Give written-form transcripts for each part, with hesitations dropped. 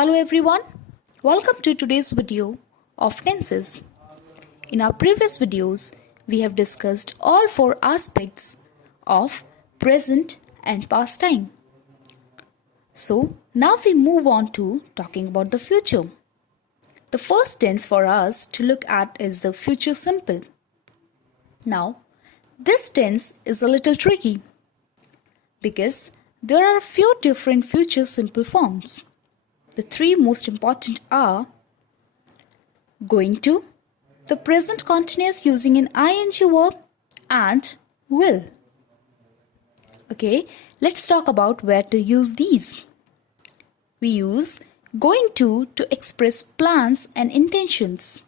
Hello everyone, welcome to today's video of tenses. In our previous videos, we have discussed all four aspects of present and past time. So now we move on to talking about the future. The first tense for us to look at is the future simple. Now, this tense is a little tricky because there are a few different future simple forms. The three most important are going to, the present continuous using an ing verb, and will. Okay, let's talk about where to use these. We use going to express plans and intentions.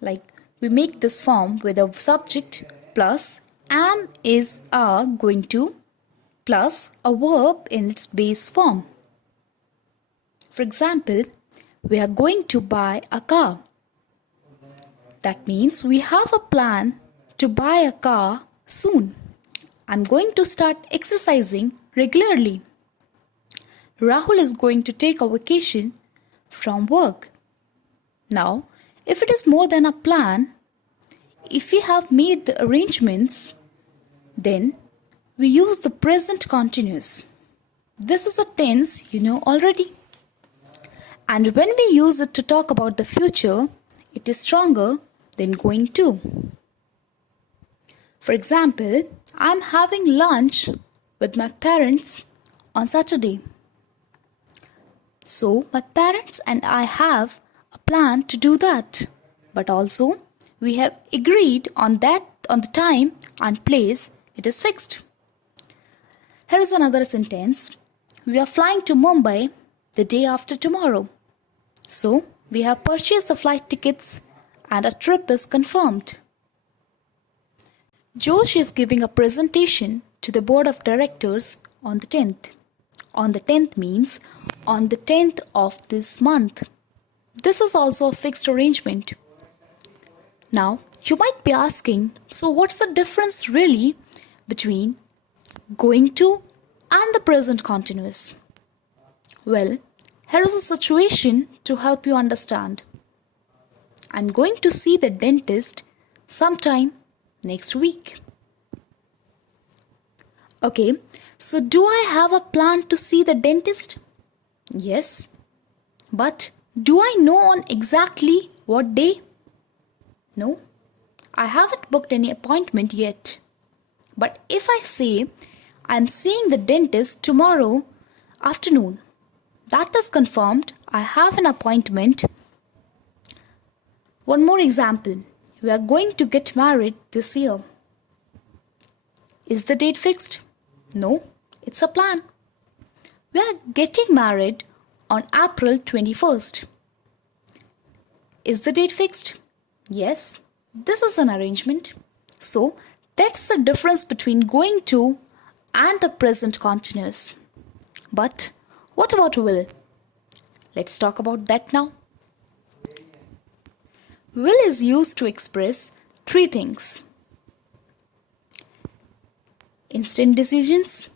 Like we make this form with a subject plus am, is, are going to plus a verb in its base form. For example, we are going to buy a car. That means we have a plan to buy a car soon. I'm going to start exercising regularly. Rahul is going to take a vacation from work. Now, if it is more than a plan, if we have made the arrangements, then we use the present continuous. This is a tense you know already. And when we use it to talk about the future, it is stronger than going to. For example, I'm having lunch with my parents on Saturday. So, my parents and I have a plan to do that. But also, we have agreed on the time and place it is fixed. Here is another sentence. We are flying to Mumbai the day after tomorrow. So, we have purchased the flight tickets and a trip is confirmed. Josh is giving a presentation to the board of directors on the 10th. On the 10th means on the 10th of this month. This is also a fixed arrangement. Now, you might be asking, so what's the difference really between going to and the present continuous? Well, here is a situation to help you understand. I'm going to see the dentist sometime next week. Okay, so do I have a plan to see the dentist? Yes. But do I know on exactly what day? No. I haven't booked any appointment yet. But if I say I'm seeing the dentist tomorrow afternoon, that is confirmed. I have an appointment. One more example. We are going to get married this year. Is the date fixed? No, it's a plan. We are getting married on April 21st. Is the date fixed? Yes, this is an arrangement. So, that's the difference between going to and the present continuous. But what about will? Let's talk about that now. Will is used to express three things. Instant decisions,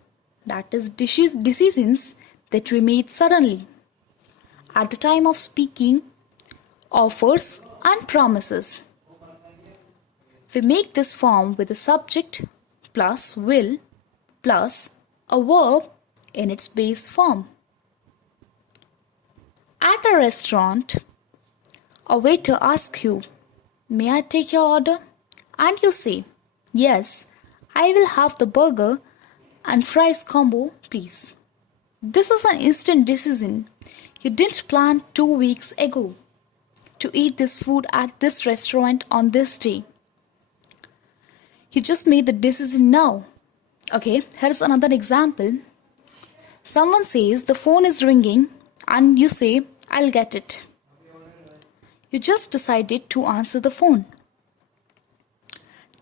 that is decisions that we made suddenly. At the time of speaking, offers and promises. We make this form with a subject plus will plus a verb in its base form. At a restaurant, a waiter asks you, "May I take your order?" And you say, "Yes, I will have the burger and fries combo, please." This is an instant decision. You didn't plan 2 weeks ago to eat this food at this restaurant on this day. You just made the decision now. Okay, here's another example. Someone says the phone is ringing and you say, "I'll get it." You just decided to answer the phone.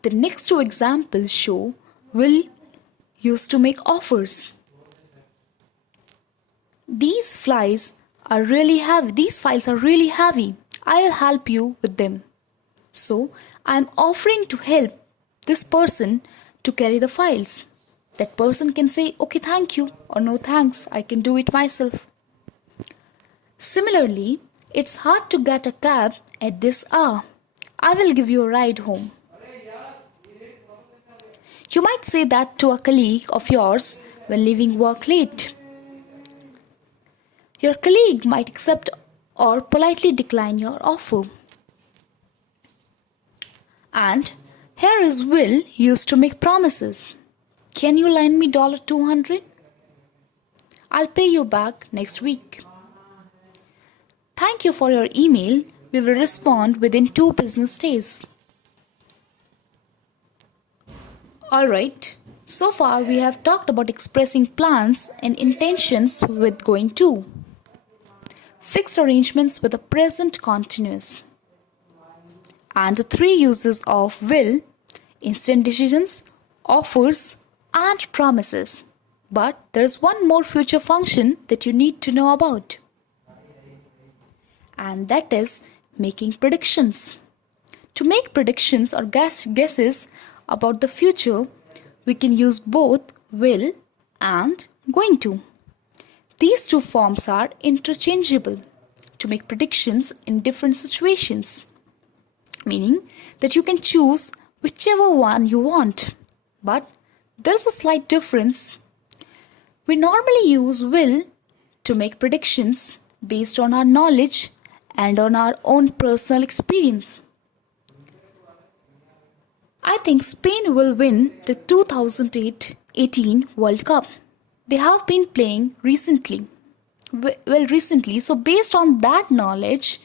The next two examples show will used to make offers. These files are really heavy. I'll help you with them. So, I'm offering to help this person to carry the files. That person can say, "Okay, thank you," or "No thanks, I can do it myself." Similarly, it's hard to get a cab at this hour. I will give you a ride home. You might say that to a colleague of yours when leaving work late. Your colleague might accept or politely decline your offer. And here is Will used to make promises. Can you lend me $200? I'll pay you back next week. Thank you for your email. We will respond within 2 business days. Alright, so far we have talked about expressing plans and intentions with going to. Fixed arrangements with the present continuous. And the 3 uses of will, instant decisions, offers, and promises. But there is one more future function that you need to know about. And that is making predictions. To make predictions or guesses about the future, we can use both will and going to. These 2 forms are interchangeable to make predictions in different situations, meaning that you can choose whichever one you want. But there's a slight difference. We normally use will to make predictions based on our knowledge and on our own personal experience. I think Spain will win the 2018 World Cup. They have been playing recently. So based on that knowledge,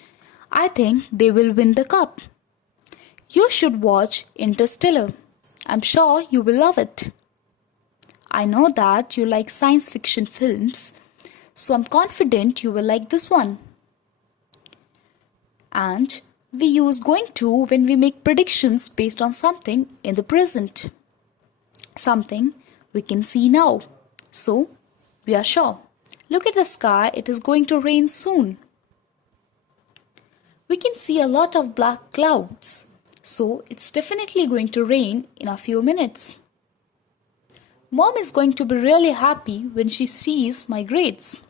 I think they will win the cup. You should watch Interstellar. I'm sure you will love it. I know that you like science fiction films, so I'm confident you will like this one. And we use going to when we make predictions based on something in the present. Something we can see now. So, we are sure. Look at the sky, it is going to rain soon. We can see a lot of black clouds. So, it's definitely going to rain in a few minutes. Mom is going to be really happy when she sees my grades.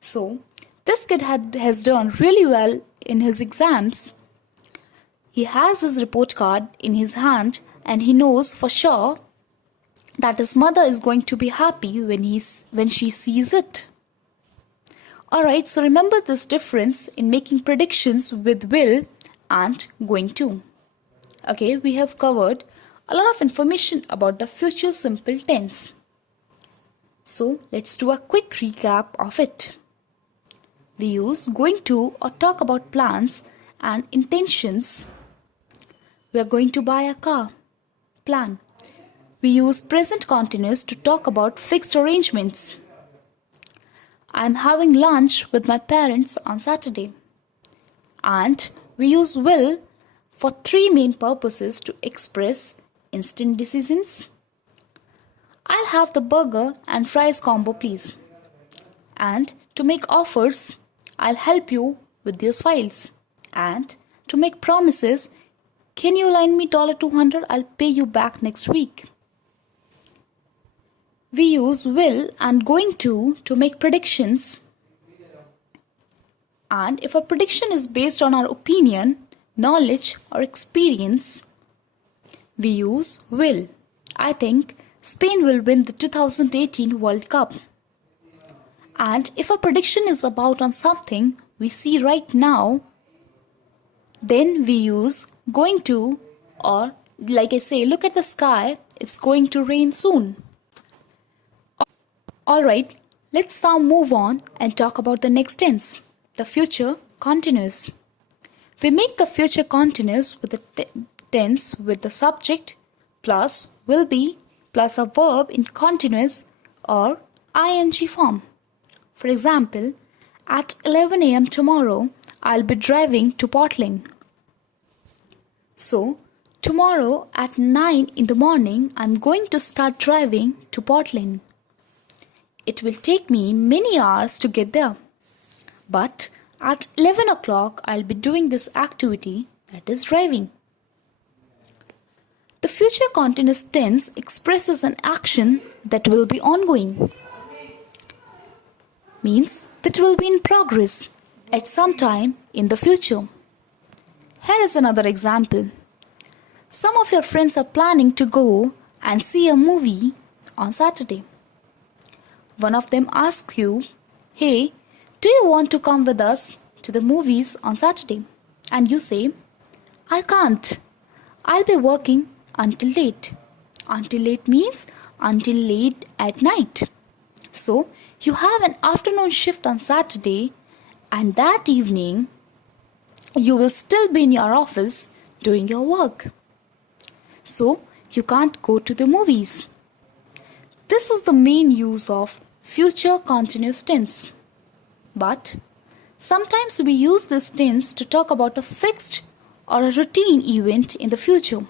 So, this kid has done really well in his exams. He has his report card in his hand and he knows for sure that his mother is going to be happy when she sees it. Alright, so remember this difference in making predictions with will and going to. Okay, we have covered a lot of information about the future simple tense. So let's do a quick recap of it. We use going to or talk about plans and intentions. We are going to buy a car. Plan. We use present continuous to talk about fixed arrangements. I am having lunch with my parents on Saturday. And we use will for 3 main purposes to express instant decisions. I'll have the burger and fries combo please. And to make offers, I'll help you with these files. And to make promises, can you lend me $200? I'll pay you back next week. We use will and going to make predictions. And if a prediction is based on our opinion, knowledge or experience, we use will. I think Spain will win the 2018 World Cup. And if a prediction is about on something we see right now, then we use going to, or like I say, look at the sky, it's going to rain soon. Alright, let's now move on and talk about the next tense, the future continuous. We make the future continuous with the tense with the subject plus will be plus a verb in continuous or ing form. For example, at 11 a.m. tomorrow, I'll be driving to Portland. So, tomorrow at 9 in the morning, I'm going to start driving to Portland. It will take me many hours to get there. But at 11 o'clock, I'll be doing this activity, that is driving. The future continuous tense expresses an action that will be ongoing. Means that will be in progress at some time in the future. Here is another example. Some of your friends are planning to go and see a movie on Saturday. One of them asks you, "Hey, do you want to come with us to the movies on Saturday?" And you say, "I can't. I'll be working until late." Until late means until late at night. So you have an afternoon shift on Saturday, and that evening you will still be in your office doing your work. So you can't go to the movies. This is the main use of future continuous tense. But sometimes we use this tense to talk about a fixed or a routine event in the future.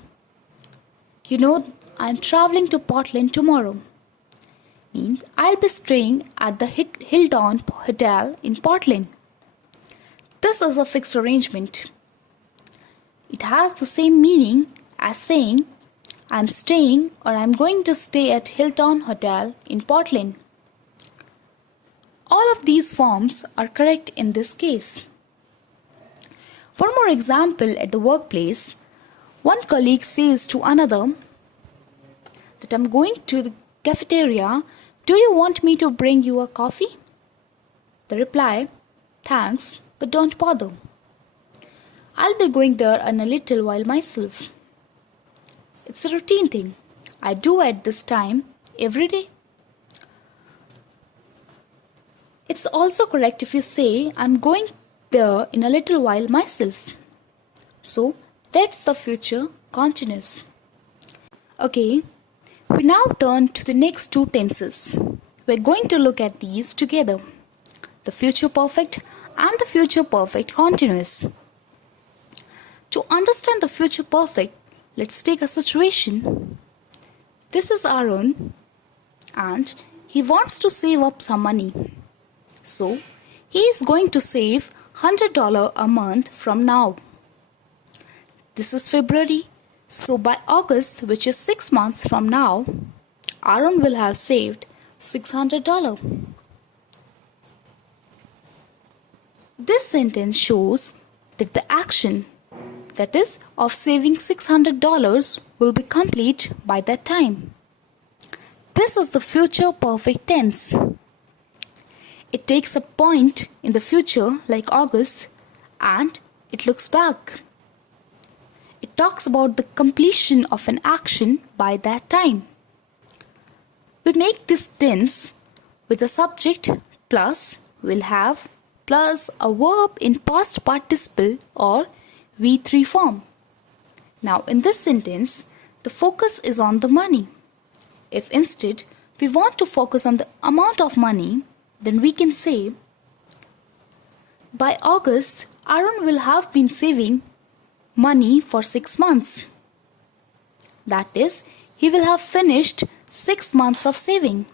You know, I'm traveling to Portland tomorrow. Means I'll be staying at the Hilton Hotel in Portland. This is a fixed arrangement. It has the same meaning as saying I'm staying or I'm going to stay at Hilton Hotel in Portland. All of these forms are correct in this case. One more example at the workplace. One colleague says to another that I'm going to the cafeteria. Do you want me to bring you a coffee? The reply, "Thanks, but don't bother. I'll be going there in a little while myself." It's a routine thing I do at this time every day. It's also correct if you say I'm going there in a little while myself. So that's the future continuous. Okay, we now turn to the next two tenses. We're going to look at these together. The future perfect and the future perfect continuous. To understand the future perfect, let's take a situation. This is Aaron and he wants to save up some money. So he is going to save $100 a month from now. This is February. So by August, which is 6 months from now, Aaron will have saved $600. This sentence shows that the action, that is, of saving $600 will be complete by that time. This is the future perfect tense. It takes a point in the future like August and it looks back. It talks about the completion of an action by that time. We make this tense with a subject plus will have plus a verb in past participle or V3 form. Now in this sentence, the focus is on the money. If instead we want to focus on the amount of money, then we can say, by August, Aaron will have been saving money for 6 months. That is, he will have finished 6 months of saving.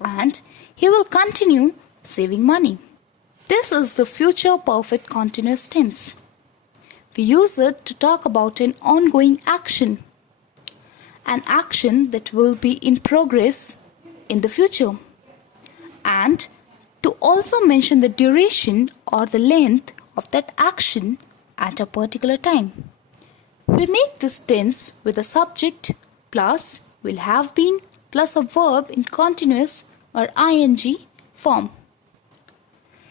And he will continue saving money. This is the future perfect continuous tense. We use it to talk about an ongoing action. An action that will be in progress in the future. And to also mention the duration or the length of that action at a particular time. We make this tense with a subject plus will have been plus a verb in continuous or ing form.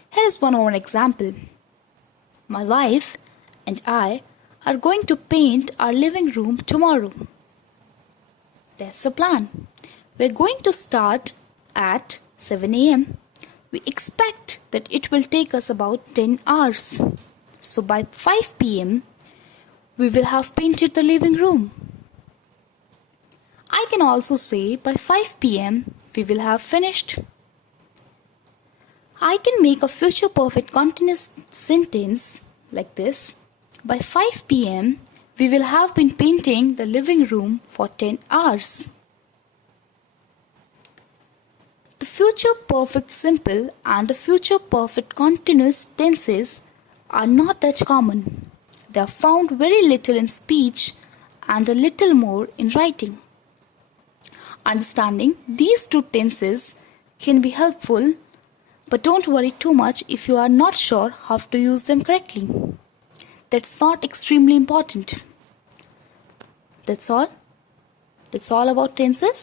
Here is one more example. My wife and I are going to paint our living room tomorrow. That's the plan. We're going to start at 7 a.m. We expect that it will take us about 10 hours. So by 5 p.m. we will have painted the living room. I can also say by 5 p.m. we will have finished. I can make a future perfect continuous sentence like this. By 5 p.m. we will have been painting the living room for 10 hours. The future perfect simple and the future perfect continuous tenses are not that common. They are found very little in speech and a little more in writing. Understanding these two tenses can be helpful But don't worry too much if you are not sure how to use them correctly. That's not extremely important. That's all. That's all about tenses.